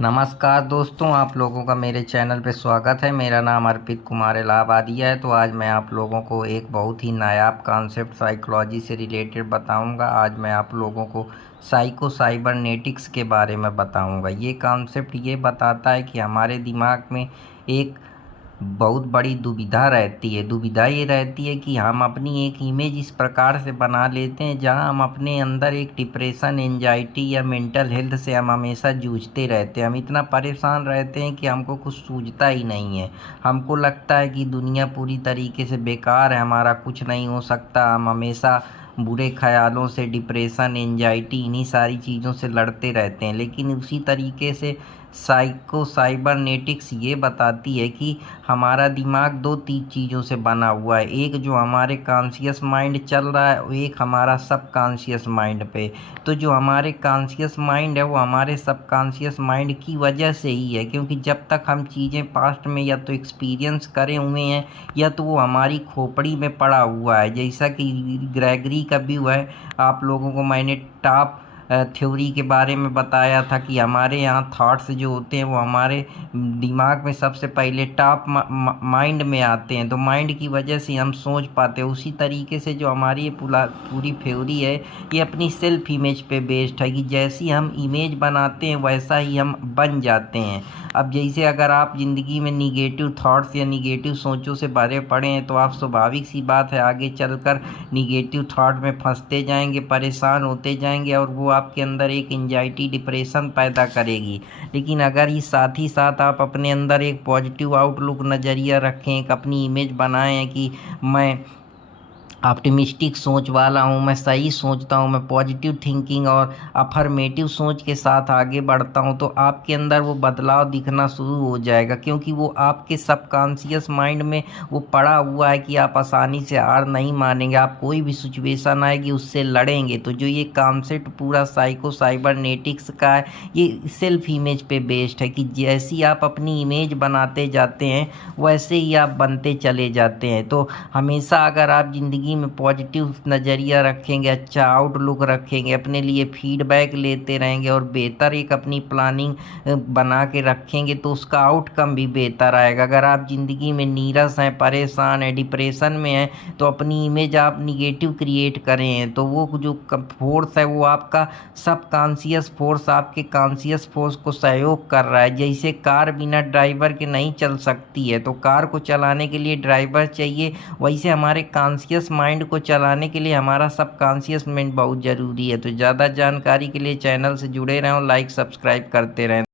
नमस्कार दोस्तों, आप लोगों का मेरे चैनल पे स्वागत है। मेरा नाम अर्पित कुमार इलाहाबादिया है। तो आज मैं आप लोगों को एक बहुत ही नायाब कॉन्सेप्ट साइकोलॉजी से रिलेटेड बताऊंगा। आज मैं आप लोगों को साइको साइबरनेटिक्स के बारे में बताऊंगा। ये कॉन्सेप्ट ये बताता है कि हमारे दिमाग में एक बहुत बड़ी दुविधा रहती है। दुविधा ये रहती है कि हम अपनी एक इमेज इस प्रकार से बना लेते हैं जहां हम अपने अंदर एक डिप्रेशन, एंजाइटी या मेंटल हेल्थ से हम हमेशा जूझते रहते हैं। हम इतना परेशान रहते हैं कि हमको कुछ सूझता ही नहीं है। हमको लगता है कि दुनिया पूरी तरीके से बेकार है, हमारा कुछ नहीं हो सकता। हम हमेशा बुरे ख्यालों से, डिप्रेशन, एंजाइटी, इन्हीं सारी चीज़ों से लड़ते रहते हैं। लेकिन उसी तरीके से साइको साइबरनेटिक्स ये बताती है कि हमारा दिमाग दो तीन चीज़ों से बना हुआ है। एक जो हमारे कॉन्शियस माइंड चल रहा है, एक हमारा सब कॉन्शियस माइंड पे। तो जो हमारे कॉन्शियस माइंड है वो हमारे सब कॉन्शियस माइंड की वजह से ही है, क्योंकि जब तक हम चीज़ें पास्ट में या तो एक्सपीरियंस करे हुए हैं या तो वो हमारी खोपड़ी में पड़ा हुआ है। जैसा कि ग्रेगरी का व्यू है, आप लोगों को मैंने टॉप थ्योरी के बारे में बताया था कि हमारे यहाँ थॉट्स जो होते हैं वो हमारे दिमाग में सबसे पहले टॉप माइंड में आते हैं। तो माइंड की वजह से हम सोच पाते हैं। उसी तरीके से जो हमारी ये पूरी थ्योरी है ये अपनी सेल्फ इमेज पे बेस्ड है कि जैसी हम इमेज बनाते हैं वैसा ही हम बन जाते हैं। अब जैसे अगर आप ज़िंदगी में निगेटिव थॉट्स या निगेटिव सोचों से भरे पड़े हैं तो आप, स्वाभाविक सी बात है, आगे चलकर निगेटिव थॉट में फंसते जाएंगे, परेशान होते जाएंगे और वो आपके अंदर एक एंजाइटी, डिप्रेशन पैदा करेगी। लेकिन अगर ये साथ ही साथ आप अपने अंदर एक पॉजिटिव आउटलुक, नज़रिया रखें, एक अपनी इमेज बनाएं कि मैं ऑप्टिमिस्टिक सोच वाला हूँ, मैं सही सोचता हूँ, मैं पॉजिटिव थिंकिंग और अफर्मेटिव सोच के साथ आगे बढ़ता हूँ, तो आपके अंदर वो बदलाव दिखना शुरू हो जाएगा। क्योंकि वो आपके सबकॉन्शियस माइंड में वो पड़ा हुआ है कि आप आसानी से हार नहीं मानेंगे, आप कोई भी सिचुएशन आएगी उससे लड़ेंगे। तो जो ये कॉन्सेप्ट पूरा साइको साइबरनेटिक्स का है, ये सेल्फ इमेज पे बेस्ड है कि जैसी आप अपनी इमेज बनाते जाते हैं वैसे ही आप बनते चले जाते हैं। तो हमेशा अगर आप ज़िंदगी में पॉजिटिव नज़रिया रखेंगे, अच्छा आउटलुक रखेंगे, अपने लिए फीडबैक लेते रहेंगे और बेहतर एक अपनी प्लानिंग बना के रखेंगे तो उसका आउटकम भी बेहतर आएगा। अगर आप ज़िंदगी में नीरस हैं, परेशान हैं, डिप्रेशन में हैं, तो अपनी इमेज आप निगेटिव क्रिएट करें तो वो जो फोर्स है वो आपका सब कॉन्शियस फोर्स आपके कॉन्शियस फोर्स को सहयोग कर रहा है। जैसे कार बिना ड्राइवर के नहीं चल सकती है, तो कार को चलाने के लिए ड्राइवर चाहिए, वैसे हमारे कॉन्शियस माइंड को चलाने के लिए हमारा सबकॉन्शियस माइंड बहुत ज़रूरी है। तो ज़्यादा जानकारी के लिए चैनल से जुड़े रहें और लाइक सब्सक्राइब करते रहें।